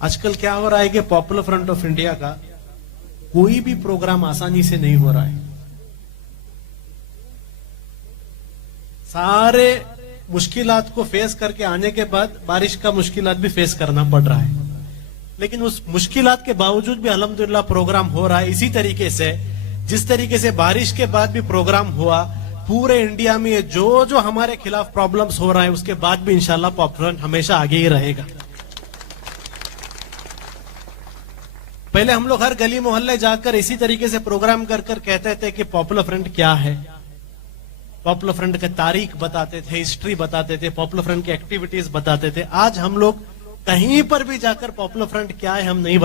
आजकल क्या हो रहा है कि पॉपुलर फ्रंट ऑफ इंडिया का कोई भी प्रोग्राम आसानी से नहीं हो रहा है। सारे मुश्किलात को फेस करके आने के बाद बारिश का मुश्किलात भी फेस करना पड़ रहा है, लेकिन उस मुश्किलात के बावजूद भी अल्हम्दुलिल्लाह प्रोग्राम हो रहा है। इसी तरीके से जिस तरीके से बारिश के बाद भी प्रोग्राम हुआ, पूरे इंडिया में जो जो हमारे खिलाफ प्रॉब्लम्स हो रहा है उसके बाद भी इंशाल्लाह पॉपुलर फ्रंट हमेशा आगे ही रहेगा। पहले हम लोग हर गली मोहल्ले जाकर इसी तरीके से प्रोग्राम कर कर कहते थे कि पॉपुलर फ्रंट क्या है, पॉपुलर फ्रंट के तारीख बताते थे, हिस्ट्री बताते थे, पॉपुलर फ्रंट की एक्टिविटीज बताते थे। आज हम लोग कहीं पर भी जाकर पॉपुलर फ्रंट क्या है हम नहीं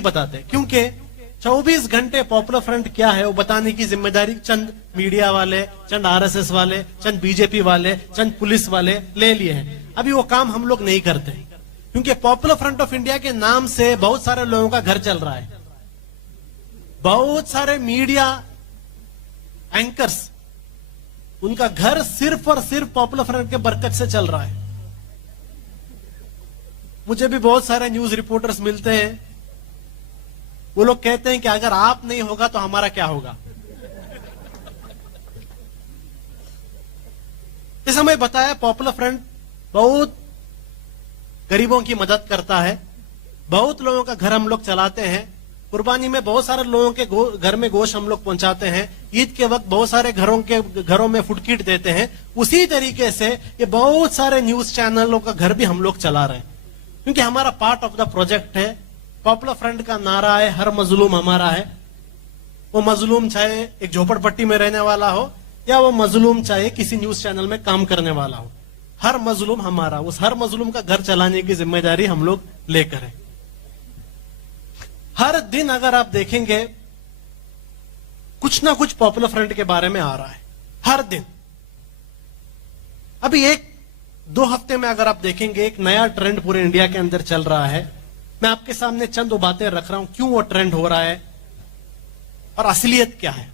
बताते, क्योंकि 24 घंटे पॉपुलर फ्रंट क्या है वो बताने की जिम्मेदारी चंद मीडिया वाले, चंद आरएसएस वाले, चंद बीजेपी वाले, चंद पुलिस वाले ले लिए हैं। अभी वो काम हम लोग नहीं करते, क्योंकि पॉपुलर फ्रंट ऑफ इंडिया के नाम से बहुत सारे लोगों का घर चल रहा है। बहुत सारे मीडिया एंकर्स, उनका घर सिर्फ और सिर्फ पॉपुलर फ्रंट के बरकत से चल रहा है। मुझे भी बहुत सारे न्यूज रिपोर्टर्स मिलते हैं, वो लोग कहते हैं कि अगर आप नहीं होगा तो हमारा क्या होगा। इस समय बताया पॉपुलर फ्रंट बहुत गरीबों की मदद करता है, बहुत लोगों का घर हम लोग चलाते हैं, कुर्बानी में बहुत सारे लोगों के घर में गोश्त हम लोग पहुंचाते हैं, ईद के वक्त बहुत सारे घरों में फूड किट देते हैं। उसी तरीके से ये बहुत सारे न्यूज चैनलों का घर भी हम लोग चला रहे हैं, क्योंकि हमारा पार्ट ऑफ द प्रोजेक्ट है। पॉपुलर फ्रंट का नारा है हर मजलूम हमारा है। वो मजलूम चाहे एक झोपड़पट्टी में रहने वाला हो या वो मजलूम चाहे किसी न्यूज चैनल में काम करने वाला हो, हर मजलूम हमारा। उस हर मजलूम का घर चलाने की जिम्मेदारी हम लोग लेकर है। हर दिन अगर आप देखेंगे कुछ ना कुछ पॉपुलर फ्रंट के बारे में आ रहा है, हर दिन। अभी 1-2 हफ्ते में अगर आप देखेंगे एक नया ट्रेंड पूरे इंडिया के अंदर चल रहा है। मैं आपके सामने चंद बातें रख रहा हूं, क्यों वो ट्रेंड हो रहा है और असलियत क्या है।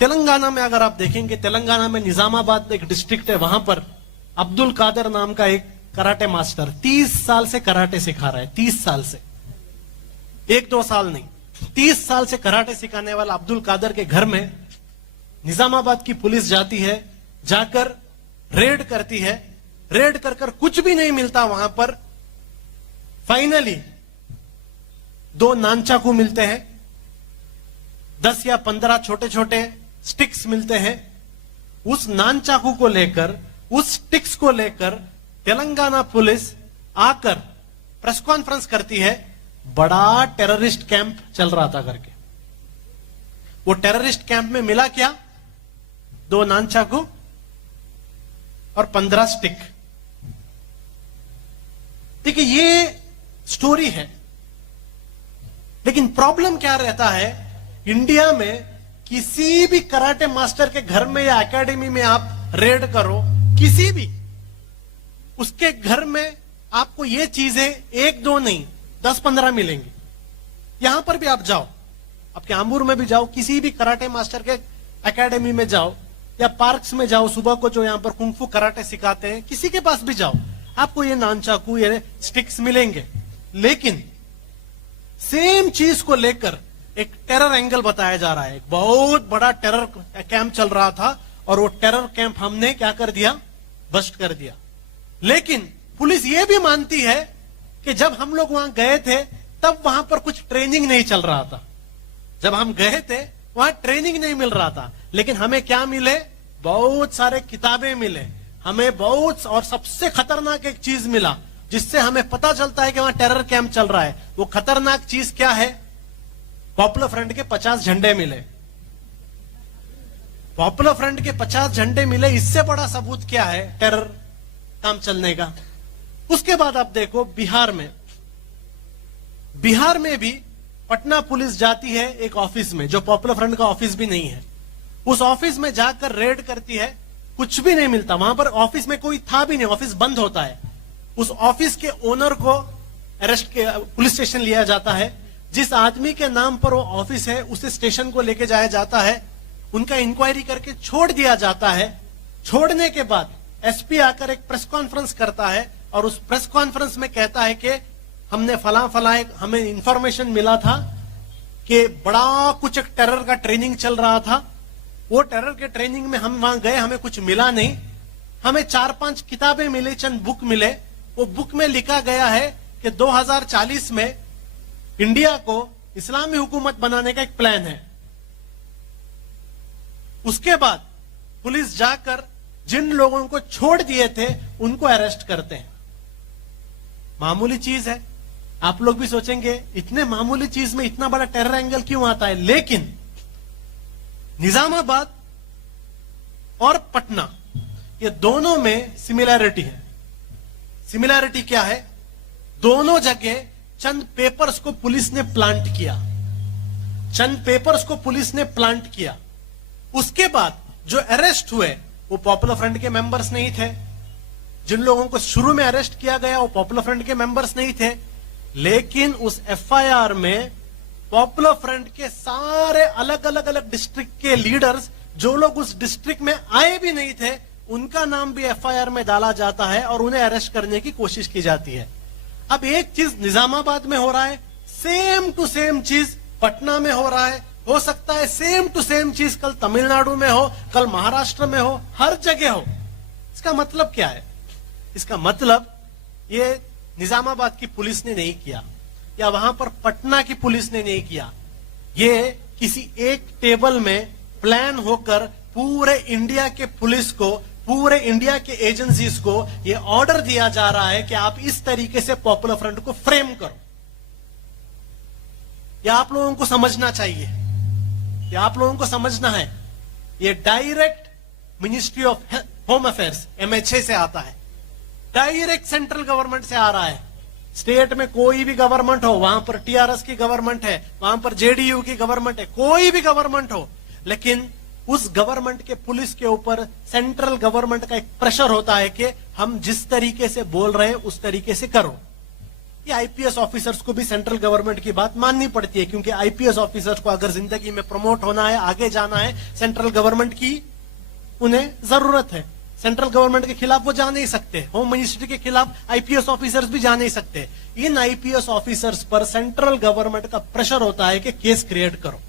तेलंगाना में अगर आप देखेंगे, तेलंगाना में निजामाबाद एक डिस्ट्रिक्ट है, वहां पर अब्दुल कादर नाम का एक कराटे मास्टर 30 साल से कराटे सिखा रहा है। 30 साल से, 1-2 साल नहीं, 30 साल से कराटे सिखाने वाला अब्दुल कादर के घर में निजामाबाद की पुलिस जाती है, जाकर रेड करती है। रेड कर कर कुछ भी नहीं मिलता वहां पर। फाइनली 2 नानचाकू मिलते हैं, 10 या 15 छोटे छोटे स्टिक्स मिलते हैं। उस नानचाकू को लेकर, उस स्टिक्स को लेकर तेलंगाना पुलिस आकर प्रेस कॉन्फ्रेंस करती है, बड़ा टेररिस्ट कैंप चल रहा था करके। वो टेररिस्ट कैंप में मिला क्या? 2 नानचाकू और 15 स्टिक। देखिए ये स्टोरी है, लेकिन प्रॉब्लम क्या रहता है, इंडिया में किसी भी कराटे मास्टर के घर में या एकेडमी में आप रेड करो, किसी भी, उसके घर में आपको ये चीजें 1-2 नहीं 10-15 मिलेंगी। यहां पर भी आप जाओ, आपके आमूर में भी जाओ, किसी भी कराटे मास्टर के एकेडमी में जाओ या पार्क्स में जाओ, सुबह को जो यहां पर कुंफू कराटे सिखाते हैं, किसी के पास भी जाओ, आपको ये नानचाकू, ये स्टिक्स मिलेंगे। लेकिन सेम चीज को लेकर एक टेरर एंगल बताया जा रहा है। एक बहुत बड़ा टेरर कैंप चल रहा था और वो टेरर कैंप हमने क्या कर दिया, बस्ट कर दिया। लेकिन पुलिस ये भी मानती है कि जब हम लोग वहां गए थे तब वहां पर कुछ ट्रेनिंग नहीं चल रहा था। जब हम गए थे वहां ट्रेनिंग नहीं मिल रहा था, लेकिन हमें क्या मिले, बहुत सारे किताबें मिले, हमें बहुत, और सबसे खतरनाक एक चीज मिला जिससे हमें पता चलता है कि वहां टेरर कैंप चल रहा है। वो खतरनाक चीज क्या है? पॉपुलर फ्रंट के 50 झंडे मिले। पॉपुलर फ्रंट के 50 झंडे मिले, इससे बड़ा सबूत क्या है टेरर काम चलने का। उसके बाद आप देखो बिहार में भी पटना पुलिस जाती है एक ऑफिस में, जो पॉपुलर फ्रंट का ऑफिस भी नहीं है। उस ऑफिस में जाकर रेड करती है, कुछ भी नहीं मिलता वहां पर। ऑफिस में कोई था भी नहीं, ऑफिस बंद होता है। उस ऑफिस के ओनर को अरेस्ट के पुलिस स्टेशन लिया जाता है। जिस आदमी के नाम पर वो ऑफिस है उसे स्टेशन को लेके जाया जाता है, उनका इंक्वायरी करके छोड़ दिया जाता है। छोड़ने के बाद एसपी आकर एक प्रेस कॉन्फ्रेंस करता है और उस प्रेस कॉन्फ्रेंस में कहता है कि हमने फला फला हमें इंफॉर्मेशन मिला था कि बड़ा कुछ एक टेरर का ट्रेनिंग चल रहा था, वो टेरर के ट्रेनिंग में हम वहां गए, हमें कुछ मिला नहीं, हमें 4-5 किताबें मिली, चंद बुक मिले, वो बुक में लिखा गया है कि 2040 में इंडिया को इस्लामी हुकूमत बनाने का एक प्लान है। उसके बाद पुलिस जाकर जिन लोगों को छोड़ दिए थे उनको अरेस्ट करते हैं। मामूली चीज है, आप लोग भी सोचेंगे इतने मामूली चीज में इतना बड़ा टेरर एंगल क्यों आता है, लेकिन निजामाबाद और पटना ये दोनों में सिमिलैरिटी है। सिमिलैरिटी क्या है? दोनों जगह चंद पेपर्स को पुलिस ने प्लांट किया, चंद पेपर्स को पुलिस ने प्लांट किया। उसके बाद जो अरेस्ट हुए वो पॉपुलर फ्रंट के मेंबर्स नहीं थे, जिन लोगों को शुरू में अरेस्ट किया गया वो पॉपुलर फ्रंट के मेंबर्स नहीं थे, लेकिन उस एफआईआर में पॉपुलर फ्रंट के सारे अलग अलग डिस्ट्रिक्ट के लीडर्स, जो लोग उस डिस्ट्रिक्ट में आए भी नहीं थे, उनका नाम भी एफआईआर में डाला जाता है और उन्हें अरेस्ट करने की कोशिश की जाती है। अब एक चीज निजामाबाद में हो रहा है, सेम टू सेम चीज पटना में हो रहा है, हो सकता है सेम टू सेम चीज कल तमिलनाडु में हो, कल महाराष्ट्र में हो, हर जगह हो। इसका मतलब क्या है? इसका मतलब ये निजामाबाद की पुलिस ने नहीं किया या वहां पर पटना की पुलिस ने नहीं किया, ये किसी एक टेबल में प्लान होकर पूरे इंडिया के पुलिस को, पूरे इंडिया के एजेंसीज को ये ऑर्डर दिया जा रहा है कि आप इस तरीके से पॉपुलर फ्रंट को फ्रेम करो। यह आप लोगों को समझना चाहिए, ये आप लोगों को समझना है। ये direct ministry of home affairs MHA से आता है, डायरेक्ट सेंट्रल गवर्नमेंट से आ रहा है। स्टेट में कोई भी गवर्नमेंट हो, वहां पर TRS की गवर्नमेंट है, वहां पर JDU की गवर्नमेंट है, कोई भी गवर्नमेंट हो, लेकिन उस गवर्नमेंट के पुलिस के ऊपर सेंट्रल गवर्नमेंट का एक प्रेशर होता है कि हम जिस तरीके से बोल रहे हैं उस तरीके से करो। ये IPS ऑफिसर्स को भी सेंट्रल गवर्नमेंट की बात माननी पड़ती है, क्योंकि IPS ऑफिसर्स को अगर जिंदगी में प्रमोट होना है, आगे जाना है, सेंट्रल गवर्नमेंट की उन्हें जरूरत है। सेंट्रल गवर्नमेंट के खिलाफ वो जा नहीं सकते, होम मिनिस्ट्री के खिलाफ IPS ऑफिसर्स भी जा नहीं सकते। इन IPS ऑफिसर्स पर सेंट्रल गवर्नमेंट का प्रेशर होता है कि केस क्रिएट करो।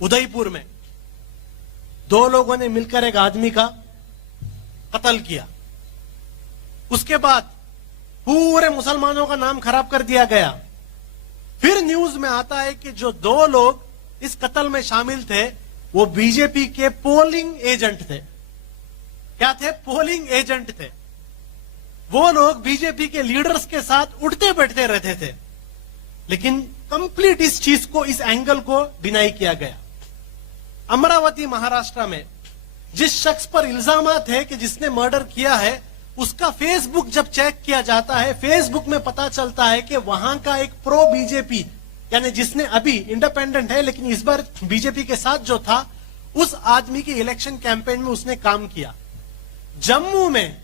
उदयपुर में 2 लोगों ने मिलकर एक आदमी का कत्ल किया, उसके बाद पूरे मुसलमानों का नाम खराब कर दिया गया। फिर न्यूज में आता है कि जो 2 लोग इस कत्ल में शामिल थे वो बीजेपी के पोलिंग एजेंट थे। क्या थे? पोलिंग एजेंट थे। वो लोग बीजेपी के लीडर्स के साथ उठते बैठते रहते थे, लेकिन कंप्लीट इस चीज को, इस एंगल को डिनाई किया गया। अमरावती महाराष्ट्र में जिस शख्स पर इल्जामात है कि जिसने मर्डर किया है, उसका फेसबुक जब चेक किया जाता है, फेसबुक में पता चलता है कि वहां का एक प्रो बीजेपी, यानी जिसने अभी इंडिपेंडेंट है लेकिन इस बार बीजेपी के साथ जो था, उस आदमी की इलेक्शन कैंपेन में उसने काम किया। जम्मू में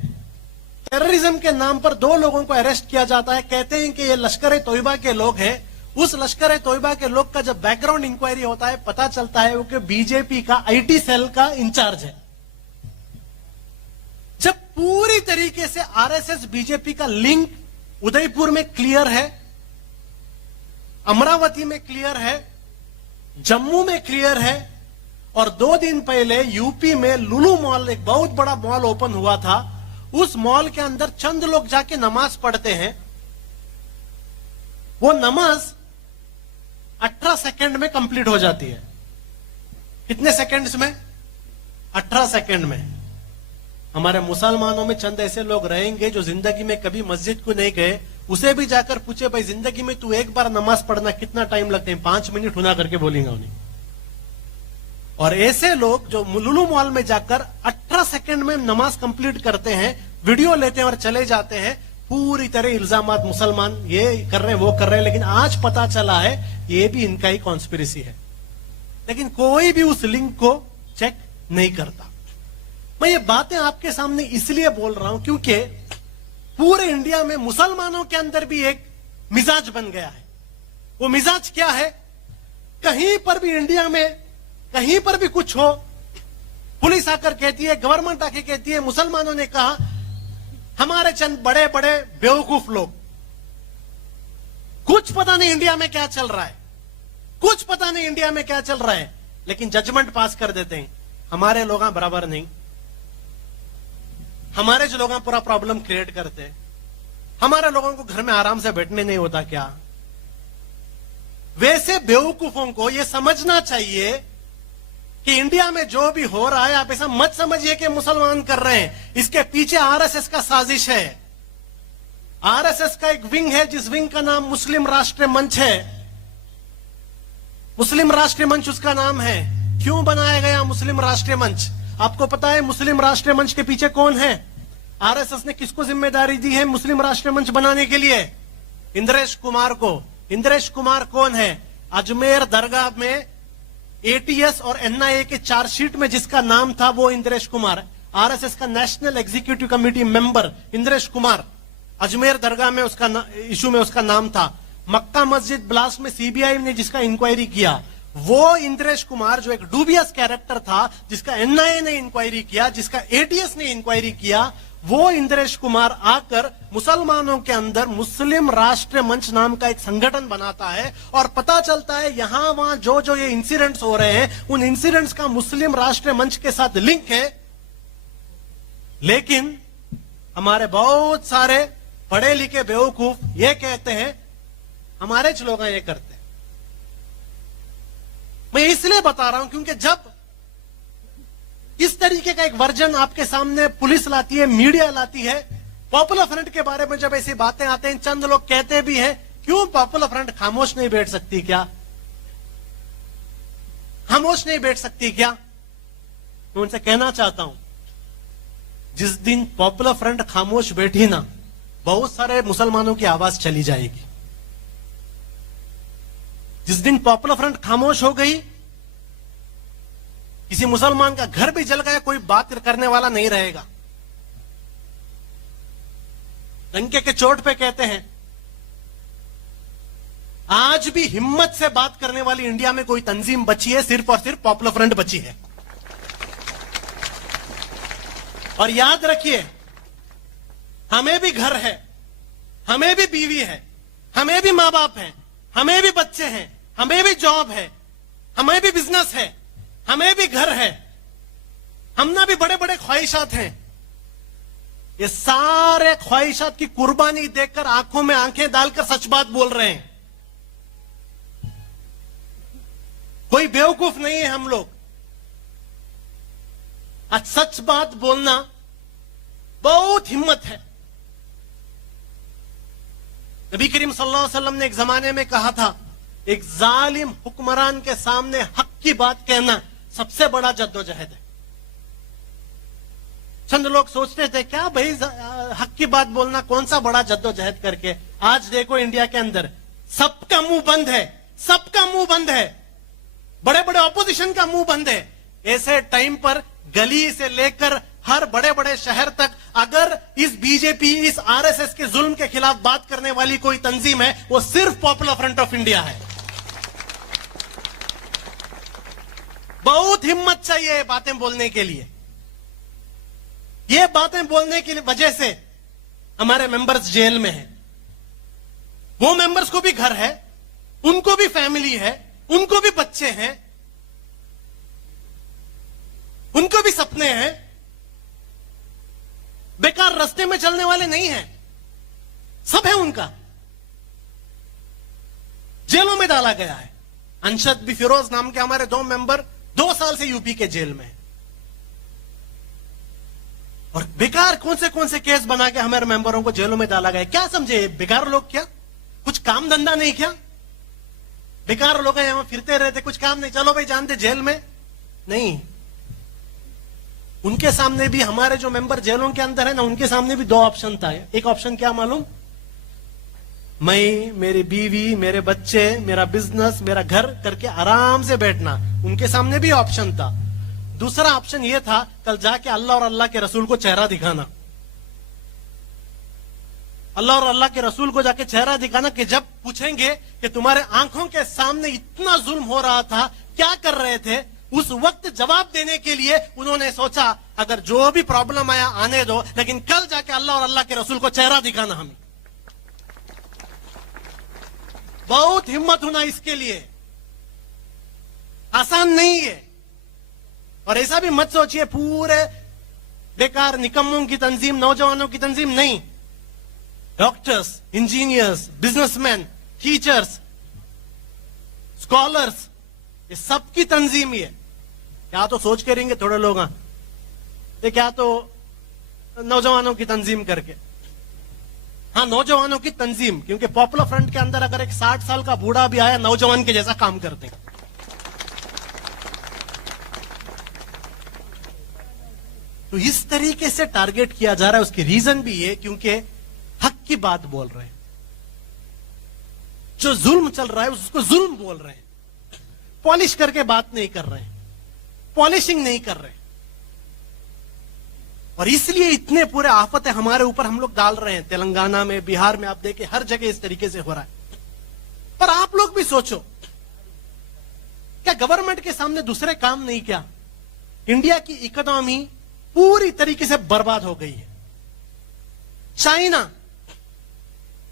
टेररिज्म के नाम पर 2 लोगों को अरेस्ट किया जाता है, कहते हैं कि ये लश्कर तोयबा के लोग हैं। उस लश्कर तोयबा के लोग का जब बैकग्राउंड इंक्वायरी होता है, पता चलता है वो कि बीजेपी का IT सेल का इंचार्ज है। जब पूरी तरीके से RSS बीजेपी का लिंक उदयपुर में क्लियर है, अमरावती में क्लियर है, जम्मू में क्लियर है, और 2 दिन पहले यूपी में लुलु मॉल, एक बहुत बड़ा मॉल ओपन हुआ था, उस मॉल के अंदर चंद लोग जाके नमाज पढ़ते हैं। वो नमाज 18 सेकंड में कंप्लीट हो जाती है। कितने सेकंड्स में? 18 सेकंड में। हमारे मुसलमानों में चंद ऐसे लोग रहेंगे जो जिंदगी में कभी मस्जिद को नहीं गए, उसे भी जाकर पूछे भाई जिंदगी में तू एक बार नमाज पढ़ना कितना टाइम लगते हैं? 5 मिनट होना करके बोलेंगे उन्हें। और ऐसे लोग जो लुलु मॉल में जाकर 18 सेकंड में नमाज कंप्लीट करते हैं, वीडियो लेते हैं और चले जाते हैं, पूरी तरह इल्जामात मुसलमान ये कर रहे हैं, वो कर रहे हैं। लेकिन आज पता चला है ये भी इनका ही कॉन्स्पिरेसी है, लेकिन कोई भी उस लिंक को चेक नहीं करता। मैं ये बातें आपके सामने इसलिए बोल रहा हूं क्योंकि पूरे इंडिया में मुसलमानों के अंदर भी एक मिजाज बन गया है। वो मिजाज क्या है? कहीं पर भी इंडिया में कहीं पर भी कुछ हो, पुलिस आकर कहती है, गवर्नमेंट आके कहती है, मुसलमानों ने कहा हमारे चंद बड़े बड़े बेवकूफ लोग, कुछ पता नहीं इंडिया में क्या चल रहा है, कुछ पता नहीं इंडिया में क्या चल रहा है, लेकिन जजमेंट पास कर देते हैं। हमारे लोग बराबर नहीं, हमारे जो लोग पूरा प्रॉब्लम क्रिएट करते हैं। हमारे लोगों को घर में आराम से बैठने नहीं होता क्या? वैसे बेवकूफों को यह समझना चाहिए कि इंडिया में जो भी हो रहा है, आप ऐसा मत समझिए कि मुसलमान कर रहे हैं। इसके पीछे आरएसएस का साजिश है। आरएसएस का एक विंग है, जिस विंग का नाम मुस्लिम राष्ट्रीय मंच है। मुस्लिम राष्ट्रीय मंच उसका नाम है। क्यों बनाया गया मुस्लिम राष्ट्रीय मंच? आपको पता है मुस्लिम राष्ट्रीय मंच के पीछे कौन है? आरएसएस ने किसको जिम्मेदारी दी है मुस्लिम राष्ट्रीय मंच बनाने के लिए? इंद्रेश कुमार को। इंद्रेश कुमार कौन है? अजमेर दरगाह में एटीएस और एनआईए के चार्जशीट में जिसका नाम था वो इंद्रेश कुमार। आरएसएस का national executive committee member Indresh Kumar, Ajmer दरगाह में उसका इशू में उसका नाम था। मक्का मस्जिद ब्लास्ट में सीबीआई ने जिसका इंक्वायरी किया, वो इंद्रेश कुमार जो एक डूबियस कैरेक्टर था, जिसका एनआईए ने इंक्वायरी किया, जिसका एटीएस ने इंक्वायरी किया, वो इंद्रेश कुमार आकर मुसलमानों के अंदर मुस्लिम राष्ट्रीय मंच नाम का एक संगठन बनाता है। और पता चलता है यहां वहां जो जो ये इंसिडेंट्स हो रहे हैं, उन इंसिडेंट्स का मुस्लिम राष्ट्रीय मंच के साथ लिंक है। लेकिन हमारे बहुत सारे पढ़े लिखे बेवकूफ ये कहते हैं हमारे च लोग ये करते हैं। मैं इसलिए बता रहा हूं क्योंकि जब इस तरीके का एक वर्जन आपके सामने पुलिस लाती है, मीडिया लाती है, पॉपुलर फ्रंट के बारे में जब ऐसी बातें आते हैं, चंद लोग कहते भी हैं क्यों पॉपुलर फ्रंट खामोश नहीं बैठ सकती क्या? खामोश नहीं बैठ सकती क्या? मैं उनसे कहना चाहता हूं, जिस दिन पॉपुलर फ्रंट खामोश बैठी ना, बहुत सारे मुसलमानों की आवाज चली जाएगी। जिस दिन पॉपुलर फ्रंट खामोश हो गई, किसी मुसलमान का घर भी जल गया, कोई बात करने वाला नहीं रहेगा। डंके के चोट पे कहते हैं, आज भी हिम्मत से बात करने वाली इंडिया में कोई तंजीम बची है, सिर्फ और सिर्फ पॉपुलर फ्रंट बची है। और याद रखिए, हमें भी घर है, हमें भी बीवी है, हमें भी मां बाप हैं, हमें भी बच्चे हैं, हमें भी जॉब है, हमें भी बिजनेस है, हमें भी घर है, हमना भी बड़े बड़े ख्वाहिशात हैं। ये सारे ख्वाहिशात की कुर्बानी देखकर आंखों में आंखें डालकर सच बात बोल रहे हैं। कोई बेवकूफ नहीं है हम लोग। आज सच बात बोलना बहुत हिम्मत है। नबी करीम सल्लल्लाहु अलैहि वसल्लम ने एक जमाने में कहा था, एक जालिम हुक्मरान के सामने हक की बात कहना सबसे बड़ा जद्दोजहद है। चंद लोग सोचते थे क्या भाई हक की बात बोलना कौन सा बड़ा जद्दोजहद करके। आज देखो इंडिया के अंदर सबका मुंह बंद है, सबका मुंह बंद है, बड़े बड़े ऑपोजिशन का मुंह बंद है। ऐसे टाइम पर गली से लेकर हर बड़े बड़े शहर तक अगर इस बीजेपी, इस आरएसएस के जुल्म के खिलाफ बात करने वाली कोई तंजीम है, वो सिर्फ पॉपुलर फ्रंट ऑफ इंडिया है। बहुत हिम्मत चाहिए ये बातें बोलने के लिए। ये बातें बोलने की वजह से हमारे मेंबर्स जेल में हैं। वो मेंबर्स को भी घर है, उनको भी फैमिली है, उनको भी बच्चे हैं, उनको भी सपने हैं। बेकार रास्ते में चलने वाले नहीं हैं, सब है उनका। जेलों में डाला गया है। अंशद बी फिरोज नाम के हमारे 2 मेंबर 2 साल से यूपी के जेल में। और बेकार कौन से केस बना के हमारे मेंबरों को जेलों में डाला गया। क्या समझे बेकार लोग? क्या कुछ काम धंधा नहीं? क्या बेकार लोग यहां फिरते रहते, कुछ काम नहीं, चलो भाई जानते जेल में? नहीं। उनके सामने भी, हमारे जो मेंबर जेलों के अंदर है ना, उनके सामने भी 2 ऑप्शन था। एक ऑप्शन क्या मालूम? मैं, मेरी बीवी, मेरे बच्चे, मेरा बिजनेस, मेरा घर करके आराम से बैठना, उनके सामने भी ऑप्शन था। दूसरा ऑप्शन यह था कल जाके अल्लाह और अल्लाह के रसूल को चेहरा दिखाना। अल्लाह और अल्लाह के रसूल को जाके चेहरा दिखाना कि जब पूछेंगे कि तुम्हारे आंखों के सामने इतना जुल्म हो रहा था, क्या कर रहे थे, उस वक्त जवाब देने के लिए उन्होंने सोचा अगर जो भी प्रॉब्लम आया आने दो, लेकिन कल जाके अल्लाह और अल्लाह के रसूल को चेहरा दिखाना हमें। बहुत हिम्मत होना इसके लिए, आसान नहीं है। और ऐसा भी मत सोचिए पूरे बेकार निकम्मों की तंजीम, नौजवानों की तंजीम नहीं। Doctors, engineers, businessman, teachers, scholars, ये सबकी तंजीम ही है। क्या तो सोच के रहेंगे थोड़े लोग, ये क्या तो नौजवानों की तंजीम करके। हाँ, नौजवानों की तंजीम, क्योंकि पॉपुलर फ्रंट के अंदर अगर एक 60 साल का बूढ़ा भी आया, नौजवान के जैसा काम करते हैं। तो इस तरीके से टारगेट किया जा रहा है। उसकी रीजन भी है क्योंकि हक की बात बोल रहे हैं। जो जुल्म चल रहा है उसको जुल्म बोल रहे हैं, पॉलिश करके बात नहीं कर रहे हैं, पॉलिशिंग नहीं कर रहे। और इसलिए इतने पूरे आफतें हमारे ऊपर हम लोग डाल रहे हैं। तेलंगाना में, बिहार में आप देखिए हर जगह इस तरीके से हो रहा है। पर आप लोग भी सोचो, क्या गवर्नमेंट के सामने दूसरे काम नहीं? क्या इंडिया की इकोनॉमी पूरी तरीके से बर्बाद हो गई है। चाइना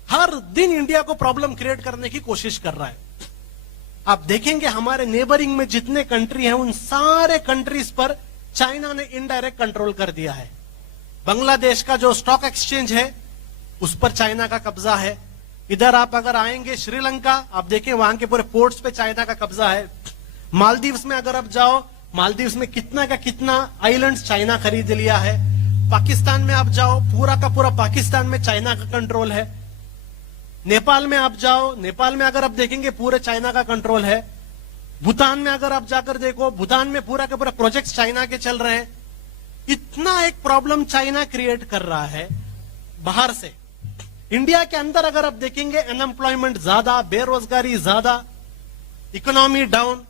हर दिन इंडिया को प्रॉब्लम क्रिएट करने की कोशिश कर रहा है। आप देखेंगे हमारे नेबरिंग में जितने कंट्री हैं उन सारे कंट्रीज पर चाइना ने इनडायरेक्ट कंट्रोल कर दिया है। बांग्लादेश का जो स्टॉक एक्सचेंज है उस पर चाइना का कब्जा है। इधर आप अगर आएंगे श्रीलंका, आप देखें वहां के पूरे पोर्ट्स पे चाइना का कब्जा है। मालदीव्स में अगर आप जाओ, मालदीव्स में कितना का कितना आइलैंड्स चाइना खरीद लिया है। पाकिस्तान में आप जाओ, पूरा का पूरा पाकिस्तान में चाइना का कंट्रोल है। नेपाल में आप जाओ, नेपाल में अगर आप देखेंगे पूरे चाइना का कंट्रोल है। भूटान में अगर आप जाकर देखो, भूटान में पूरा का पूरा प्रोजेक्ट्स चाइना के चल रहे हैं। इतना एक प्रॉब्लम चाइना क्रिएट कर रहा है बाहर से। इंडिया के अंदर अगर आप देखेंगे अनएम्प्लॉयमेंट ज्यादा, बेरोजगारी ज्यादा, इकोनॉमी डाउन,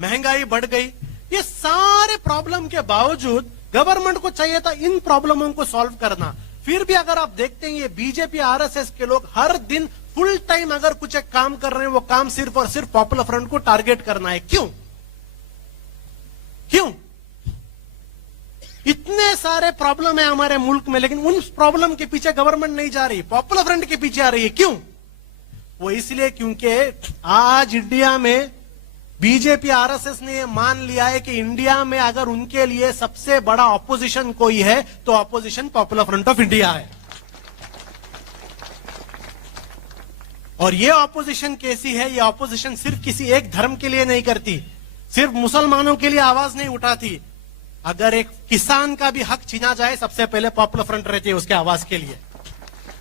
महंगाई बढ़ गई। ये सारे प्रॉब्लम के बावजूद गवर्नमेंट को चाहिए था इन प्रॉब्लमों को सॉल्व करना। फिर भी अगर आप देखते हैं ये बीजेपी आरएसएस के लोग हर दिन फुल टाइम अगर कुछ एक काम कर रहे हैं, वो काम सिर्फ और सिर्फ पॉपुलर फ्रंट को टारगेट करना है। क्यों? क्यों? इतने सारे प्रॉब्लम है हमारे मुल्क में, लेकिन उन प्रॉब्लम के पीछे गवर्नमेंट नहीं जा रही, पॉपुलर फ्रंट के पीछे आ रही है। क्यों? वो इसलिए क्योंकि आज इंडिया में बीजेपी आरएसएस ने यह मान लिया है कि इंडिया में अगर उनके लिए सबसे बड़ा ऑपोजिशन कोई है तो opposition popular front of India है। और ये ऑपोजिशन कैसी है? ये ऑपोजिशन सिर्फ किसी एक धर्म के लिए नहीं करती, सिर्फ मुसलमानों के लिए आवाज नहीं उठाती। अगर एक किसान का भी हक छीना जाए, सबसे पहले पॉपुलर फ्रंट रहती है उसके आवाज के लिए।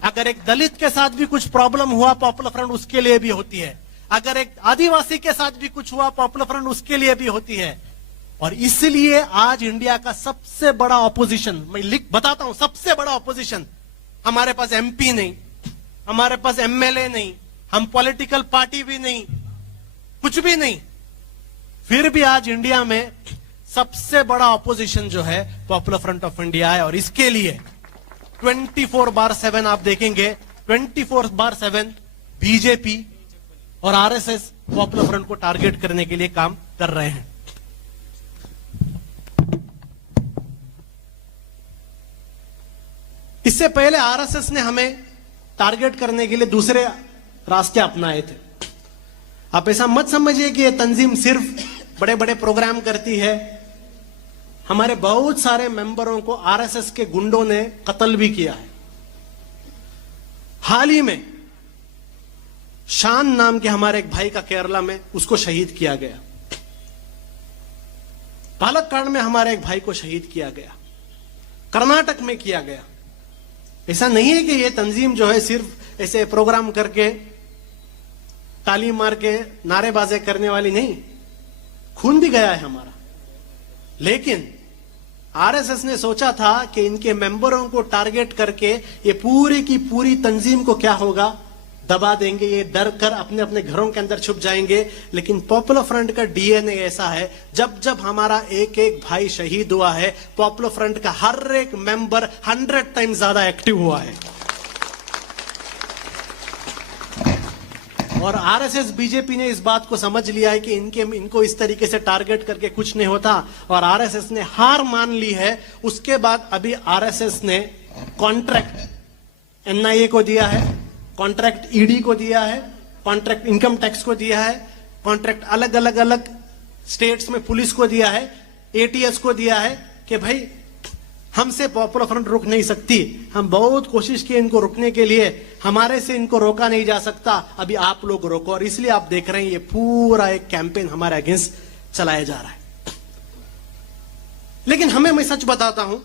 अगर एक दलित के साथ भी कुछ प्रॉब्लम हुआ, पॉपुलर फ्रंट उसके लिए भी होती है। अगर एक आदिवासी के साथ भी कुछ हुआ, पॉपुलर फ्रंट उसके लिए भी होती है। और इसलिए आज इंडिया का सबसे बड़ा ऑपोजिशन, मैं लिख बताता हूं, सबसे बड़ा ऑपोजिशन, हमारे पास एमपी नहीं, हमारे पास एमएलए नहीं, हम पॉलिटिकल पार्टी भी नहीं, कुछ भी नहीं, फिर भी आज इंडिया में सबसे बड़ा ऑपोजिशन जो है पॉपुलर फ्रंट ऑफ इंडिया है। और इसके लिए 24/7 आप देखेंगे, 24/7 बीजेपी और आरएसएस पॉपुलर फ्रंट को टारगेट करने के लिए काम कर रहे हैं। इससे पहले आरएसएस ने हमें टारगेट करने के लिए दूसरे रास्ते अपनाए थे। आप ऐसा मत समझिए कि यह तंजीम सिर्फ बड़े बड़े प्रोग्राम करती है। हमारे बहुत सारे मेंबरों को आरएसएस के गुंडों ने कत्ल भी किया है। हाल ही में शान नाम के हमारे एक भाई का केरला में उसको शहीद किया गया। पालक्काड में हमारे एक भाई को शहीद किया गया। कर्नाटक में किया गया। ऐसा नहीं है कि ये तंजीम जो है सिर्फ ऐसे प्रोग्राम करके ताली मार के नारेबाजी करने वाली नहीं, खून भी गया है हमारा। लेकिन आरएसएस ने सोचा था कि इनके मेंबरों को टारगेट करके ये पूरी की पूरी तंजीम को क्या होगा, दबा देंगे, ये डर कर अपने अपने घरों के अंदर छुप जाएंगे। लेकिन पॉपुलर फ्रंट का डीएनए ऐसा है, जब जब हमारा एक एक भाई शहीद हुआ है, पॉपुलर फ्रंट का हर एक मेंबर 100 टाइम ज्यादा एक्टिव हुआ है। और आरएसएस बीजेपी ने इस बात को समझ लिया है कि इनको इस तरीके से टारगेट करके कुछ नहीं होता, और आरएसएस ने हार मान ली है। उसके बाद अभी आरएसएस ने कॉन्ट्रैक्ट एनआईए को दिया है, कॉन्ट्रैक्ट ईडी को दिया है, कॉन्ट्रैक्ट इनकम टैक्स को दिया है, कॉन्ट्रैक्ट अलग अलग अलग स्टेट्स में पुलिस को दिया है, एटीएस को दिया है कि भाई हमसे पॉपुलर फ्रंट रुक नहीं सकती। हम बहुत कोशिश की इनको रुकने के लिए, हमारे से इनको रोका नहीं जा सकता, अभी आप लोग रोको। और इसलिए आप देख रहे हैं ये पूरा एक कैंपेन हमारे अगेंस्ट चलाया जा रहा है। लेकिन हमें, मैं सच बताता हूं,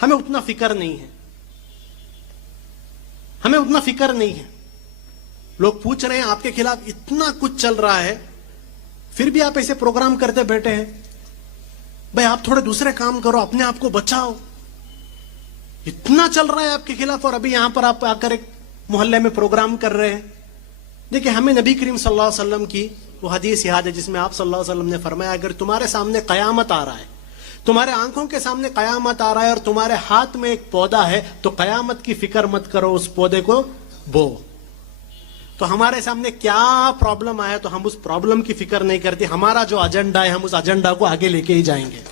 हमें उतना फिक्र नहीं है, हमें उतना फिक्र नहीं है। लोग पूछ रहे हैं आपके खिलाफ इतना कुछ चल रहा है, फिर भी आप ऐसे प्रोग्राम करते बैठे हैं। भाई आप थोड़े दूसरे काम करो, अपने आप को बचाओ। इतना चल रहा है आपके खिलाफ और अभी यहां पर आप आकर एक मोहल्ले में प्रोग्राम कर रहे हैं। देखिए, हमें नबी करीम सल्लल्लाहु अलैहि वसल्लम की वो हदीस याद है जिसमें आप सल्लल्लाहु अलैहि वसल्लम ने फरमाया, अगर तुम्हारे सामने कयामत आ रहा है, तुम्हारे आंखों के सामने कयामत आ रहा है और तुम्हारे हाथ में एक पौधा है, तो कयामत की फिक्र मत करो, उस पौधे को बो। तो हमारे सामने क्या प्रॉब्लम आया तो हम उस प्रॉब्लम की फिक्र नहीं करते, हमारा जो एजेंडा है हम उस एजेंडा को आगे लेके ही जाएंगे।